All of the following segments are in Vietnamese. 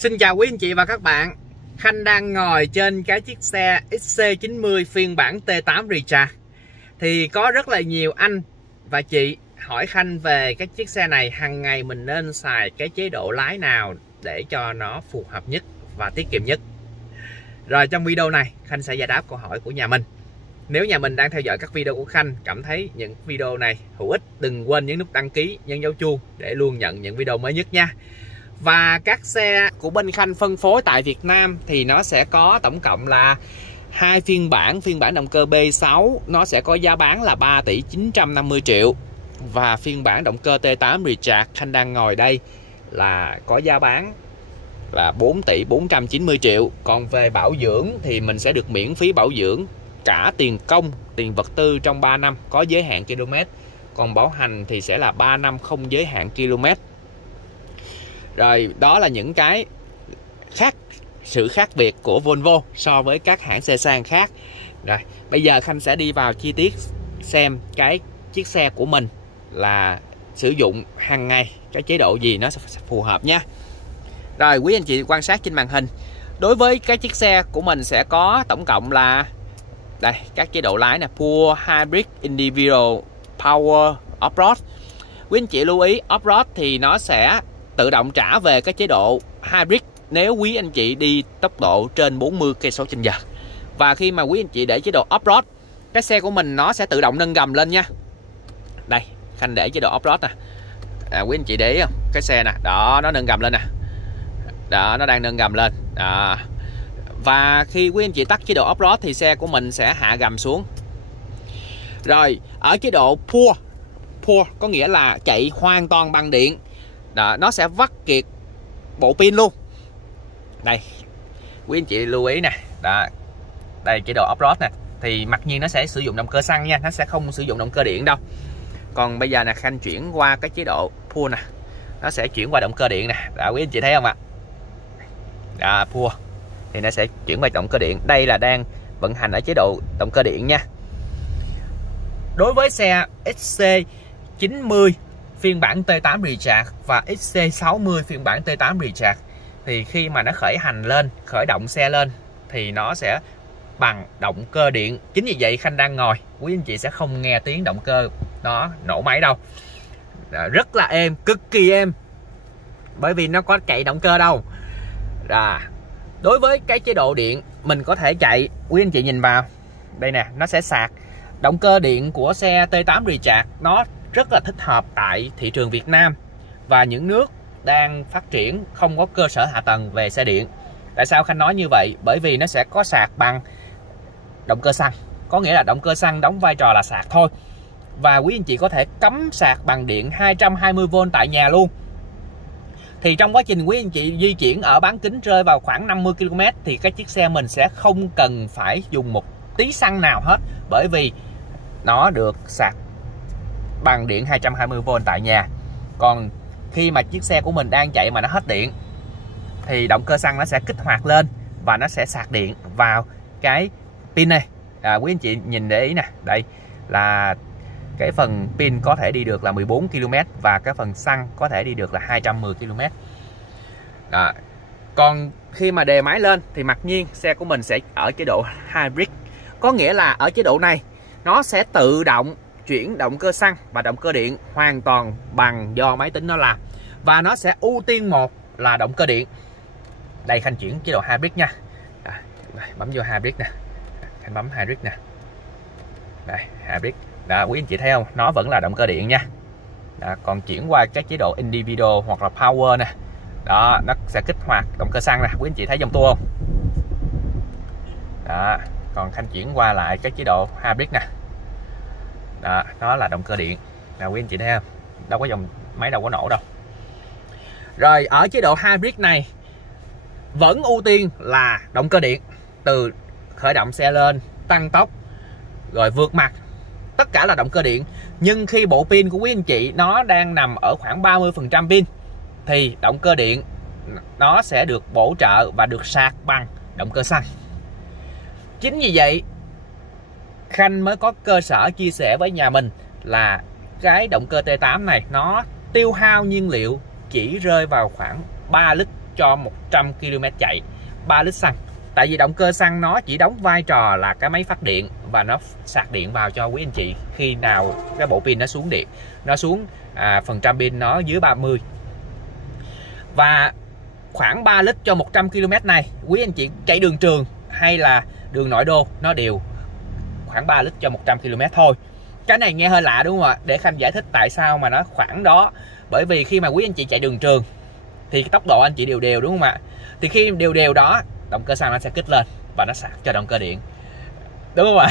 Xin chào quý anh chị và các bạn. Khanh đang ngồi trên cái chiếc xe XC90 phiên bản T8 Recharge. Thì có rất là nhiều anh và chị hỏi Khanh về cái chiếc xe này hàng ngày mình nên xài cái chế độ lái nào để cho nó phù hợp nhất và tiết kiệm nhất. Rồi trong video này Khanh sẽ giải đáp câu hỏi của nhà mình. Nếu nhà mình đang theo dõi các video của Khanh cảm thấy những video này hữu ích, đừng quên nhấn nút đăng ký, nhấn dấu chuông để luôn nhận những video mới nhất nha. Và các xe của bên Khanh phân phối tại Việt Nam thì nó sẽ có tổng cộng là hai phiên bản. Phiên bản động cơ B6 nó sẽ có giá bán là 3 tỷ 950 triệu. Và phiên bản động cơ T8 Recharge Khanh đang ngồi đây là có giá bán là 4 tỷ 490 triệu. Còn về bảo dưỡng thì mình sẽ được miễn phí bảo dưỡng cả tiền công, tiền vật tư trong 3 năm có giới hạn km. Còn bảo hành thì sẽ là 3 năm không giới hạn km. Rồi đó là những cái sự khác biệt của Volvo so với các hãng xe sang khác. Rồi bây giờ Khanh sẽ đi vào chi tiết xem cái chiếc xe của mình là sử dụng hàng ngày cái chế độ gì nó sẽ phù hợp nha. Rồi quý anh chị quan sát trên màn hình, đối với cái chiếc xe của mình sẽ có tổng cộng là đây các chế độ lái nè: Pure, Hybrid, Individual, Power, Off-road. Quý anh chị lưu ý Off-road thì nó sẽ tự động trả về cái chế độ Hybrid nếu quý anh chị đi tốc độ trên 40 cây/giờ. Và khi mà quý anh chị để chế độ Off-road, cái xe của mình nó sẽ tự động nâng gầm lên nha. Đây Khanh để chế độ Off-road nè, quý anh chị để ý không, cái xe nè, đó nó nâng gầm lên nè, đó nó đang nâng gầm lên đó. Và khi quý anh chị tắt chế độ Off-road thì xe của mình sẽ hạ gầm xuống. Rồi ở chế độ Pure có nghĩa là chạy hoàn toàn bằng điện đó, nó sẽ vắt kiệt bộ pin luôn. Đây quý anh chị lưu ý nè, đó đây chế độ Off-road nè, thì mặc nhiên nó sẽ sử dụng động cơ xăng nha, nó sẽ không sử dụng động cơ điện đâu. Còn bây giờ là Khanh chuyển qua cái chế độ Pure nè, nó sẽ chuyển qua động cơ điện nè, đó quý anh chị thấy không ạ? Đó, Pure thì nó sẽ chuyển qua động cơ điện. Đây là đang vận hành ở chế độ động cơ điện nha. Đối với xe XC90 phiên bản T8 Recharge và XC60 phiên bản T8 Recharge thì khi mà nó khởi hành lên, khởi động xe lên thì nó sẽ bằng động cơ điện. Chính vì vậy Khanh đang ngồi, quý anh chị sẽ không nghe tiếng động cơ nó nổ máy đâu. Rất là êm, cực kỳ êm, bởi vì nó có chạy động cơ đâu. Đối với cái chế độ điện mình có thể chạy, quý anh chị nhìn vào đây nè, nó sẽ sạc. Động cơ điện của xe T8 Recharge nó rất là thích hợp tại thị trường Việt Nam và những nước đang phát triển không có cơ sở hạ tầng về xe điện. Tại sao Khanh nói như vậy? Bởi vì nó sẽ có sạc bằng động cơ xăng, có nghĩa là động cơ xăng đóng vai trò là sạc thôi. Và quý anh chị có thể cắm sạc bằng điện 220V tại nhà luôn. Thì trong quá trình quý anh chị di chuyển ở bán kính rơi vào khoảng 50 km thì cái chiếc xe mình sẽ không cần phải dùng một tí xăng nào hết, bởi vì nó được sạc bằng điện 220V tại nhà. Còn khi mà chiếc xe của mình đang chạy mà nó hết điện thì động cơ xăng nó sẽ kích hoạt lên và nó sẽ sạc điện vào cái pin này. Quý anh chị nhìn để ý nè, đây là cái phần pin có thể đi được là 14 km và cái phần xăng có thể đi được là 210 km. Còn khi mà đề máy lên thì mặc nhiên xe của mình sẽ ở chế độ Hybrid, có nghĩa là ở chế độ này nó sẽ tự động chuyển động cơ xăng và động cơ điện hoàn toàn bằng do máy tính nó làm. Và nó sẽ ưu tiên một là động cơ điện. Đây Khanh chuyển chế độ Hybrid nha. Bấm vô Hybrid nè, Khanh bấm Hybrid nè. Đây Hybrid. Đó, quý anh chị thấy không? Nó vẫn là động cơ điện nha. Đó, còn chuyển qua các chế độ Individual hoặc là Power nè. Đó, nó sẽ kích hoạt động cơ xăng nè. Quý anh chị thấy dòng tua không? Đó, còn Khanh chuyển qua lại các chế độ Hybrid nè. Đó, nó là động cơ điện. Nào quý anh chị thấy không? Đâu có dòng máy đâu có nổ đâu. Rồi ở chế độ Hybrid này vẫn ưu tiên là động cơ điện, từ khởi động xe lên, tăng tốc, rồi vượt mặt, tất cả là động cơ điện. Nhưng khi bộ pin của quý anh chị nó đang nằm ở khoảng 30% pin thì động cơ điện nó sẽ được bổ trợ và được sạc bằng động cơ xăng. Chính vì vậy Khanh mới có cơ sở chia sẻ với nhà mình là cái động cơ T8 này nó tiêu hao nhiên liệu chỉ rơi vào khoảng 3 lít cho 100 km chạy, 3 lít xăng. Tại vì động cơ xăng nó chỉ đóng vai trò là cái máy phát điện và nó sạc điện vào cho quý anh chị khi nào cái bộ pin nó xuống điện, nó xuống phần trăm pin nó dưới 30. Và khoảng 3 lít cho 100 km này, quý anh chị chạy đường trường hay là đường nội đô nó đều khoảng 3 lít cho 100 km thôi. Cái này nghe hơi lạ đúng không ạ? Để Khanh giải thích tại sao mà nó khoảng đó. Bởi vì khi mà quý anh chị chạy đường trường thì tốc độ anh chị đều đều đúng không ạ? Thì khi đều đều đó, động cơ xăng nó sẽ kích lên và nó sạc cho động cơ điện, đúng không ạ?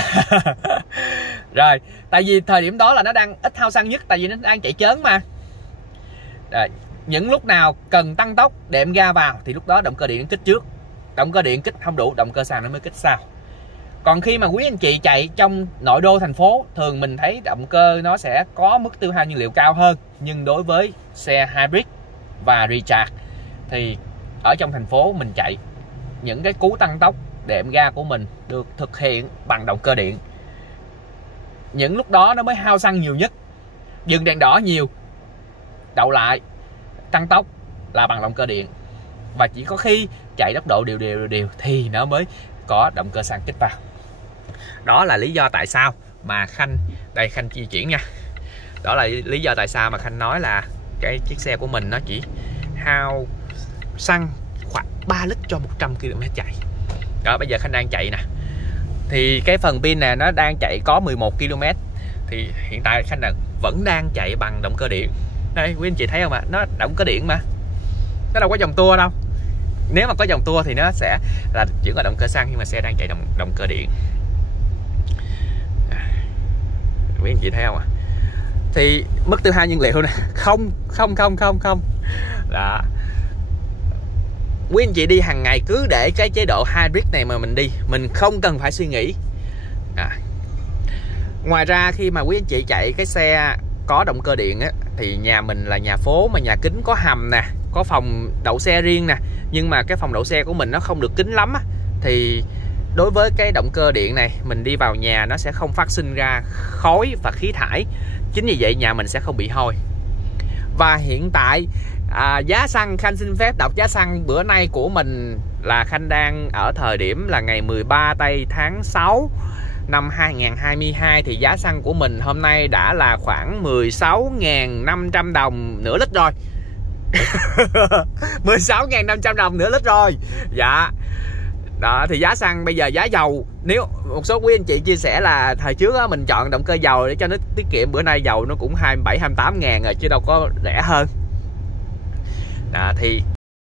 Rồi, tại vì thời điểm đó là nó đang ít hao xăng nhất, tại vì nó đang chạy chớn mà. Rồi, những lúc nào cần tăng tốc đệm ga vào thì lúc đó động cơ điện nó kích trước. Động cơ điện kích không đủ, động cơ xăng nó mới kích sau. Còn khi mà quý anh chị chạy trong nội đô thành phố, thường mình thấy động cơ nó sẽ có mức tiêu hao nhiên liệu cao hơn. Nhưng đối với xe hybrid và recharge thì ở trong thành phố mình chạy, những cái cú tăng tốc đệm ga của mình được thực hiện bằng động cơ điện. Những lúc đó nó mới hao xăng nhiều nhất. Dừng đèn đỏ nhiều, đậu lại, tăng tốc là bằng động cơ điện. Và chỉ có khi chạy tốc độ đều thì nó mới có động cơ xăng kích vào. Đó là lý do tại sao mà Khanh di chuyển nha. Đó là lý do tại sao mà Khanh nói là cái chiếc xe của mình nó chỉ hao xăng khoảng 3 lít cho 100 km chạy. Đó, bây giờ Khanh đang chạy nè. Thì cái phần pin này nó đang chạy có 11 km. Thì hiện tại Khanh vẫn đang chạy bằng động cơ điện. Đây, quý anh chị thấy không ạ? Nó động cơ điện mà. Nó đâu có dòng tua đâu. Nếu mà có dòng tua thì nó sẽ là chỉ có động cơ xăng, nhưng mà xe đang chạy động cơ điện. Quý anh chị thấy không ạ? Thì mức tiêu hao nhiên liệu này không. Đó. Quý anh chị đi hàng ngày cứ để cái chế độ hybrid này mà mình đi, mình không cần phải suy nghĩ. Ngoài ra khi mà quý anh chị chạy cái xe có động cơ điện á, thì nhà mình là nhà phố mà nhà kính có hầm nè, có phòng đậu xe riêng nè, nhưng mà cái phòng đậu xe của mình nó không được kín lắm á, thì đối với cái động cơ điện này mình đi vào nhà nó sẽ không phát sinh ra khói và khí thải. Chính vì vậy nhà mình sẽ không bị hôi. Và hiện tại giá xăng, Khanh xin phép đọc giá xăng bữa nay của mình là Khanh đang ở thời điểm là ngày 13 tây tháng 6 năm 2022. Thì giá xăng của mình hôm nay đã là khoảng 16.500 đồng nửa lít rồi. 16.500 đồng nửa lít rồi. Dạ. Đó, thì giá xăng bây giờ, giá dầu, nếu một số quý anh chị chia sẻ là thời trước á, mình chọn động cơ dầu để cho nó tiết kiệm, bữa nay dầu nó cũng 27-28 ngàn rồi chứ đâu có rẻ hơn. Đó, thì